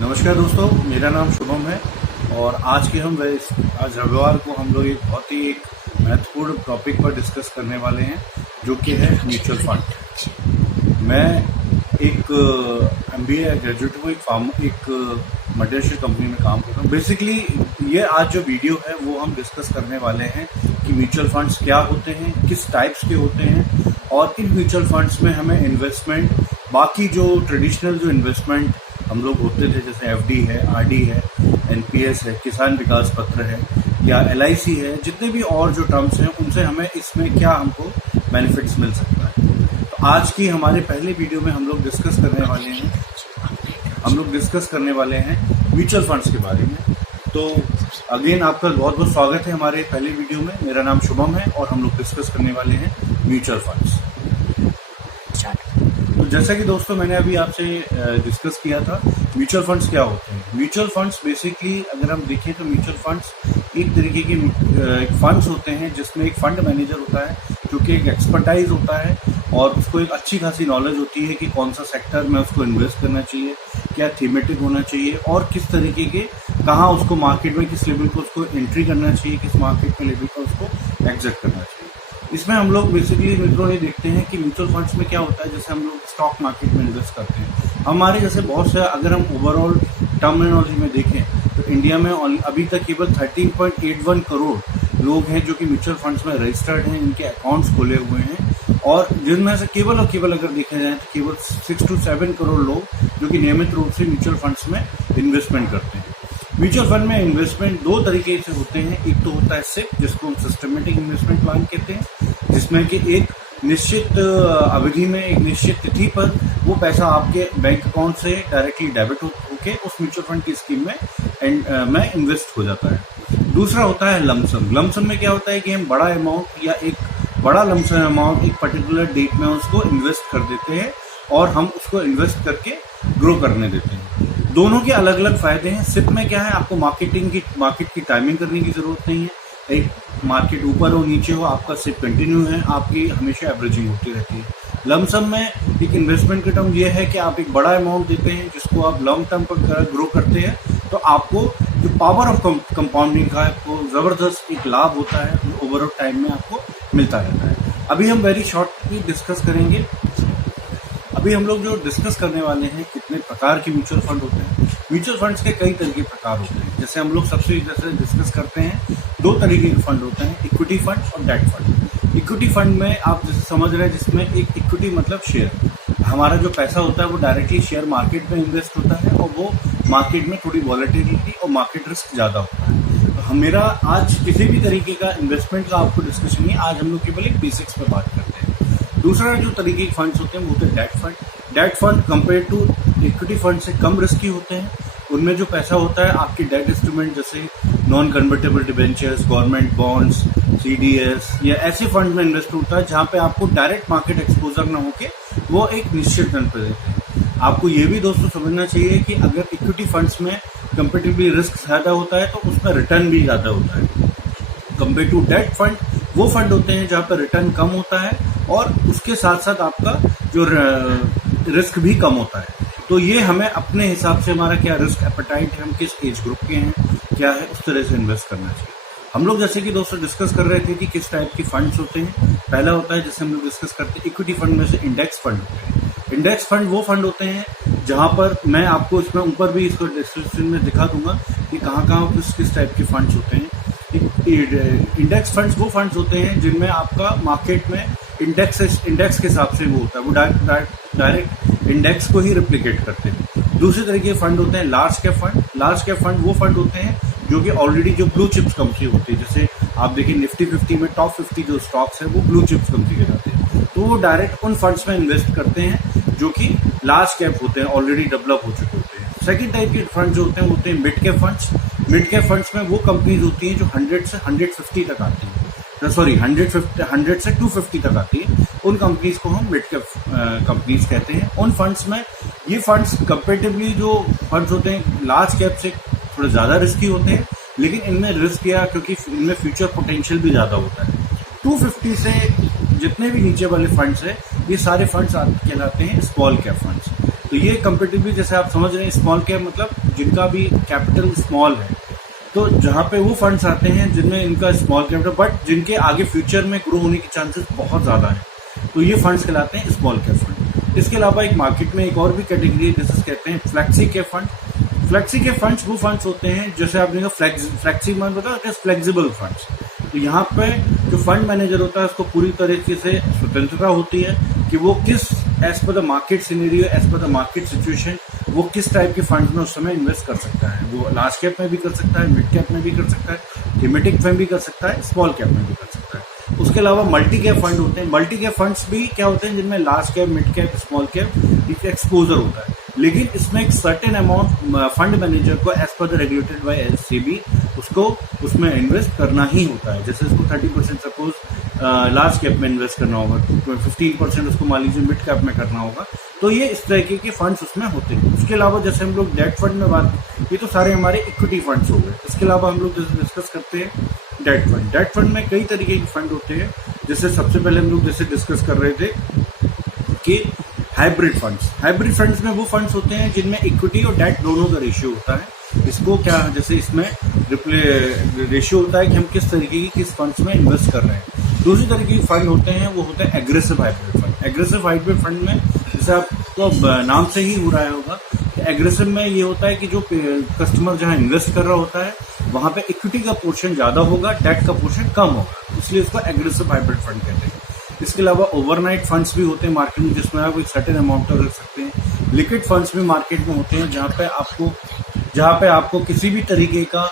नमस्कार दोस्तों, मेरा नाम शुभम है और आज रविवार को हम लोग एक बहुत ही महत्वपूर्ण टॉपिक पर डिस्कस करने वाले हैं, जो कि है म्यूचुअल फंड। मैं एक MBA ग्रेजुएट हूँ, एक मल्टीनेशनल कंपनी में काम कर रहा हूँ। बेसिकली ये आज जो वीडियो है वो हम डिस्कस करने वाले हैं कि म्यूचुअल फंड्स क्या होते हैं, किस टाइप्स के होते हैं और इन म्यूचुअल फंड्स में हमें इन्वेस्टमेंट, बाकी जो ट्रेडिशनल जो इन्वेस्टमेंट हम लोग होते थे जैसे FD है, RD है, NPS है, किसान विकास पत्र है या LIC है, जितने भी और जो टर्म्स हैं उनसे हमें इसमें क्या हमको बेनिफिट्स मिल सकता है। तो आज की हमारे पहले वीडियो में हम लोग डिस्कस करने वाले हैं म्यूचुअल फंड्स के बारे में। तो अगेन आपका बहुत बहुत स्वागत है हमारे पहले वीडियो में। मेरा नाम शुभम है और हम लोग डिस्कस करने वाले हैं म्यूचुअल फंड्स। तो जैसा कि दोस्तों मैंने अभी आपसे डिस्कस किया था, म्यूचुअल फंड्स क्या होते हैं। म्यूचुअल फंड्स बेसिकली अगर हम देखें तो म्यूचुअल फंड्स एक तरीके के फंड्स होते हैं जिसमें एक फंड मैनेजर होता है जो कि एक एक्सपर्टाइज होता है और उसको एक अच्छी खासी नॉलेज होती है कि कौन सा सेक्टर में उसको इन्वेस्ट करना चाहिए, क्या थीमेटिक होना चाहिए और किस तरीके के कहाँ उसको मार्केट में किस लेवल को उसको एंट्री करना चाहिए, किस मार्केट के लेवल पर उसको एग्जिट करना चाहिए। इसमें हम लोग बेसिकली मित्रों ये देखते हैं कि म्यूचुअल फंड्स में क्या होता है। जैसे हम लोग स्टॉक मार्केट में इन्वेस्ट करते हैं, हमारे जैसे बहुत से, अगर हम ओवरऑल टर्मिनोलॉजी में देखें तो इंडिया में अभी तक केवल 13.81 करोड़ लोग हैं जो कि म्यूचुअल फंड्स में रजिस्टर्ड हैं, इनके अकाउंट्स खोले हुए हैं और जिनमें से केवल अगर देखा जाए तो केवल 6 to 7 करोड़ लोग जो कि नियमित रूप से म्यूचुअल फंड्स में इन्वेस्टमेंट करते हैं। म्यूचुअल फंड में इन्वेस्टमेंट दो तरीके से होते हैं। एक तो होता है SIP, जिसको हम सिस्टमेटिक इन्वेस्टमेंट प्लान कहते हैं, जिसमें कि एक निश्चित अवधि में एक निश्चित तिथि पर वो पैसा आपके बैंक अकाउंट से डायरेक्टली डेबिट होके उस म्यूचुअल फंड की स्कीम में इन्वेस्ट हो जाता है। दूसरा होता है लमसम। लमसम में क्या होता है कि हम बड़ा अमाउंट या एक बड़ा लमसम अमाउंट एक पर्टिकुलर डेट में उसको इन्वेस्ट कर देते हैं और हम उसको इन्वेस्ट करके ग्रो करने देते हैं। दोनों के अलग अलग फायदे हैं। SIP में क्या है, आपको मार्केट की टाइमिंग करने की जरूरत नहीं है। एक मार्केट ऊपर हो नीचे हो, आपका SIP कंटिन्यू है, आपकी हमेशा एवरेजिंग होती रहती है। लमसम में एक इन्वेस्टमेंट का टर्म यह है कि आप एक बड़ा अमाउंट देते हैं जिसको आप लॉन्ग टर्म पर ग्रो करते हैं, तो आपको जो पावर ऑफ कंपाउंडिंग का आपको जबरदस्त एक लाभ होता है, ओवर टाइम में आपको मिलता रहता है। अभी हम वेरी शॉर्टली डिस्कस करेंगे। अभी हम लोग जो डिस्कस करने वाले हैं कितने प्रकार के म्यूचुअल फंड होते हैं। म्यूचुअल फंड्स के कई तरह के प्रकार होते हैं। जैसे हम लोग सबसे जैसे डिस्कस करते हैं, दो तरीके के फंड होते हैं, इक्विटी फंड और डेट फंड। इक्विटी फंड में आप जैसे समझ रहे हैं, जिसमें एक इक्विटी मतलब शेयर, हमारा जो पैसा होता है वो डायरेक्टली शेयर मार्केट में इन्वेस्ट होता है और वो मार्केट में थोड़ी वॉलेटिलिटी और मार्केट रिस्क ज़्यादा होता है। तो मेरा आज किसी भी तरीके का इन्वेस्टमेंट का आपको डिस्कशन नहीं, आज हम लोग केवल एक बेसिक्स पर बात करते हैं। दूसरा जो तरीके के फंड्स होते हैं वो होते हैं debt fund. Debt fund compare to equity fund से कम रिस्की होते हैं। उनमें जो पैसा होता है आपके डेट इंस्ट्रूमेंट जैसे non convertible debentures, government bonds, CDS या ऐसे फंड में इन्वेस्ट होता है जहाँ पे आपको डायरेक्ट मार्केट एक्सपोजर ना होके वो एक निश्चित रन पर देते हैं। आपको ये भी दोस्तों समझना चाहिए कि अगर इक्विटी फंड्स में कंपेरेटिवली रिस्क ज़्यादा होता है तो उसमें रिटर्न भी ज़्यादा होता है। कंपेयर टू डेट फंड वो फंड होते हैं जहाँ पर रिटर्न कम होता है और उसके साथ साथ आपका जो रिस्क भी कम होता है। तो ये हमें अपने हिसाब से हमारा क्या रिस्क एपेटाइट है, हम किस एज ग्रुप के हैं, क्या है, उस तरह से इन्वेस्ट करना चाहिए। हम लोग जैसे कि दोस्तों डिस्कस कर रहे थे कि किस टाइप के फंड्स होते हैं। पहला होता है जैसे हम लोग डिस्कस करते हैं इक्विटी फंड में से इंडेक्स फंड होते हैं। इंडेक्स फंड वो फंड होते हैं जहाँ पर मैं आपको इसमें ऊपर भी इसको डिस्क्रिप्शन में दिखा दूंगा कि कहाँ किस टाइप के फंड्स होते हैं। इंडेक्स फंड्स वो फंड्स होते हैं जिनमें आपका मार्केट में इंडेक्स के हिसाब से वो होता है, वो डायरेक्ट इंडेक्स को ही रिप्लिकेट करते हैं। दूसरे तरीके के फंड होते हैं large cap fund. Large cap fund वो फंड होते हैं जो कि ऑलरेडी जो ब्लू चिप्स कंपनी होती है, जैसे आप देखिए निफ्टी 50 में टॉप 50 जो स्टॉक्स है वो ब्लू चिप्स कंपनी के जाते हैं, तो वो डायरेक्ट उन फंड्स में इन्वेस्ट करते हैं जो कि लार्ज कैप होते हैं, ऑलरेडी डेवलप हो चुके होते हैं। सेकेंड टाइप के फंड जो होते हैं mid cap funds. Mid cap funds में वो कंपनीज होती हैं जो 100 से 150 तक आती हैं, 100 से 250 तक आती है। उन कंपनीज को हम मिड कैप कंपनीज कहते हैं। उन फंड्स में ये फंड्स कंपेरेटिवली जो फंड्स होते हैं लार्ज कैप से थोड़े ज़्यादा रिस्की होते हैं, लेकिन इनमें रिस्क या क्योंकि इनमें फ्यूचर पोटेंशियल भी ज़्यादा होता है। 250 से जितने भी नीचे वाले फंड्स हैं ये सारे फंड्स कहलाते हैं स्मॉल कैप फंड्स। तो ये कंपेटिवली जैसे आप समझ रहे हैं, स्मॉल कैप मतलब जिनका भी कैपिटल स्मॉल है, तो जहाँ पे वो फंड्स आते हैं जिनमें इनका स्मॉल कैपिटल बट जिनके आगे फ्यूचर में ग्रो होने के चांसेस बहुत ज़्यादा हैं, तो ये फंड्स कहलाते हैं स्मॉल कैप फंड। इसके अलावा एक मार्केट में एक और भी कैटेगरी है जिसे कहते हैं flexi cap fund. Flexi cap funds वो फंड्स होते हैं जैसे आपने कहा फ्लेक्सी मन बता फ्लेक्सिबल फंड्स। तो यहाँ पे जो फंड मैनेजर होता है उसको पूरी तरीके से स्वतंत्रता होती है कि वो किस as per the market scenario, as per the market situation वो किस टाइप के फंड में उस समय इन्वेस्ट कर सकता है। वो लार्ज कैप में भी कर सकता है, मिड कैप में भी कर सकता है, थीमेटिक में भी कर सकता है, स्मॉल कैप में भी कर सकता है। उसके अलावा मल्टी कैप फंड होते हैं। मल्टी कैप फंड्स भी क्या होते हैं जिनमें large cap, mid cap, small cap exposure होता है, लेकिन इसमें एक सर्टेन अमाउंट फंड मैनेजर को as per the regulated by SCB उसको उसमें इन्वेस्ट करना ही होता है। जैसे उसको 30% सपोज लार्ज कैप में इन्वेस्ट करना होगा, 15% उसको मान लीजिए मिड कैप में करना होगा, तो ये इस तरीके के फंड्स उसमें होते हैं। उसके अलावा जैसे हम लोग डेट फंड में बात, ये तो सारे हमारे इक्विटी फंड्स हो गए। इसके अलावा हम लोग जैसे डिस्कस करते हैं डेट फंड। डेट फंड में कई तरीके के फंड होते हैं। जैसे सबसे पहले हम लोग जैसे डिस्कस कर रहे थे कि हाइब्रिड फंड्स। हाइब्रिड फंड्स में वो फंड्स होते हैं जिनमें इक्विटी और डेट दोनों का रेशियो होता है। इसको क्या जैसे इसमें रेशियो होता है कि हम किस तरीके की किस फंड्स में इन्वेस्ट कर रहे हैं। दूसरी तरीके के फंड होते हैं वो होते हैं aggressive hybrid fund. Aggressive hybrid fund में जैसे आपको नाम से ही हो रहा होगा कि एग्रेसिव में ये होता है कि जो कस्टमर जहाँ इन्वेस्ट कर रहा होता है वहाँ पे इक्विटी का पोर्शन ज़्यादा होगा, डेट का पोर्शन कम होगा, इसलिए इसको एग्रेसिव हाइब्रिड फंड कहते हैं। इसके अलावा ओवरनाइट फंड्स भी होते हैं मार्केट में जिसमें आप एक सर्टेन अमाउंट तक रख सकते हैं। लिक्विड फंड्स भी मार्केट में होते हैं जहाँ पे आपको किसी भी तरीके का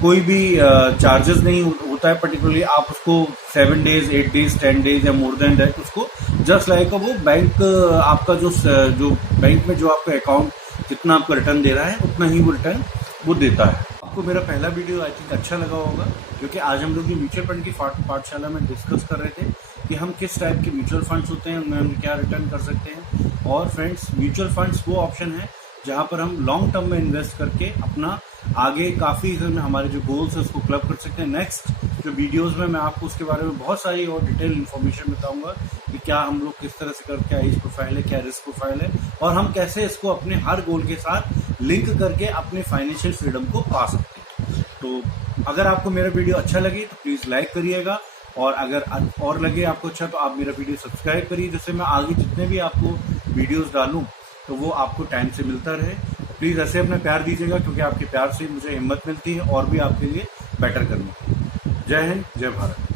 कोई भी चार्जेस नहीं होता है। पर्टिकुलरली आप उसको 7 डेज, 8 डेज, 10 डेज या मोर देन दैट उसको जस्ट लाइक वो बैंक आपका जो बैंक में जो आपका अकाउंट जितना आपको रिटर्न दे रहा है उतना ही वो रिटर्न वो देता है। आपको मेरा पहला वीडियो आई थिंक अच्छा लगा होगा, क्योंकि आज हम लोग ये म्यूचुअल फंड की पाठशाला में डिस्कस कर रहे थे कि हम किस टाइप के म्यूचुअल फंड्स होते हैं, उनमें हम क्या रिटर्न कर सकते हैं। और फ्रेंड्स, म्यूचुअल फंड्स वो ऑप्शन है जहाँ पर हम लॉन्ग टर्म में इन्वेस्ट करके अपना आगे काफ़ी हमारे जो गोल्स है उसको क्लब कर सकते हैं। नेक्स्ट जो वीडियोस में मैं आपको उसके बारे में बहुत सारी और डिटेल इन्फॉर्मेशन बताऊंगा कि क्या हम लोग किस तरह से कर, क्या एज प्रोफाइल है, क्या रिस्क प्रोफाइल है, और हम कैसे इसको अपने हर गोल के साथ लिंक करके अपने फाइनेंशियल फ्रीडम को पा सकते हैं। तो अगर आपको मेरा वीडियो अच्छा लगे तो प्लीज़ लाइक करिएगा, और अगर और लगे आपको अच्छा तो आप मेरा वीडियो सब्सक्राइब करिए, जिससे मैं आगे जितने भी आपको वीडियोस डालूं तो वो आपको टाइम से मिलता रहे। प्लीज़ ऐसे अपना प्यार दीजिएगा, क्योंकि आपके प्यार से मुझे हिम्मत मिलती है और भी आपके लिए बेटर करने की। जय हिंद, जय भारत।